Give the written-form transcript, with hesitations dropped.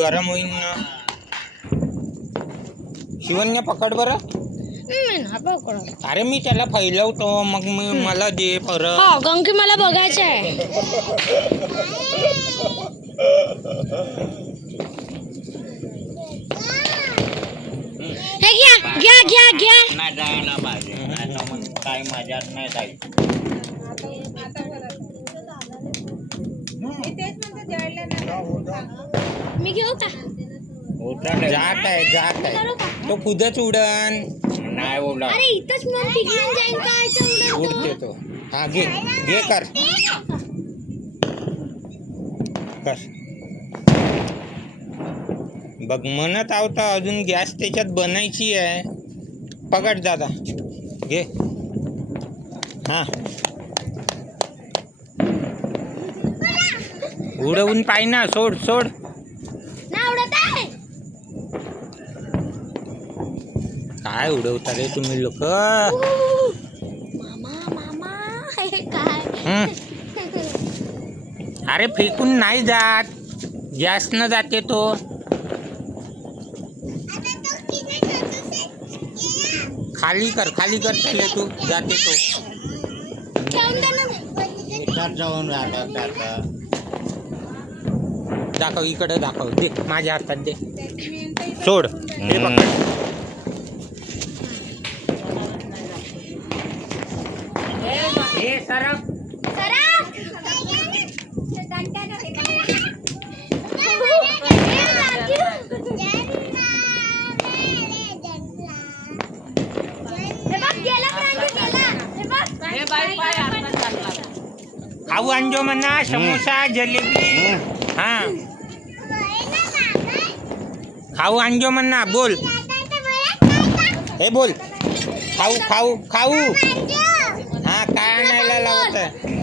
गरम होईन ना. शिवण्य पकड बरं. अरे मी त्याला फैलवतो मग मला दे परत. हो गंकी मला बघायचं आहे. हे घ्या घ्या घ्या घ्या. नाही जायला पाहिजे मग काय मजाच नाही जाईल. मी घेऊ का? जात आहे तो कुदच उडन नाही उडत. अरे इथंच मग पिकनिक जाईन काय उडते तो. हा घे घे कर बघ म्हणत आवता अजून गॅस त्याच्यात बनायची आहे. पकड दादा घे. हा उडवून पाय ना. सोड सोड. ना उडत आहे. काय उडवता रे तुम्ही लोक. मामा मामा हे काय. अरे फेकून नाही जात. गॅस न जाते तो. खाली कर त्याला तू जाते तो. जाऊन दाखव इकडे दाखव. दे माझ्या हातात दे. सोड. हे पकड. हे सरक. खाऊ आणजो म्हणा. समोसा जलेबी. हा खाऊ आणजो म्हणा. बोल हे बोल. खाऊ खाऊ खाऊ. हा काय आणायला लावत आहे.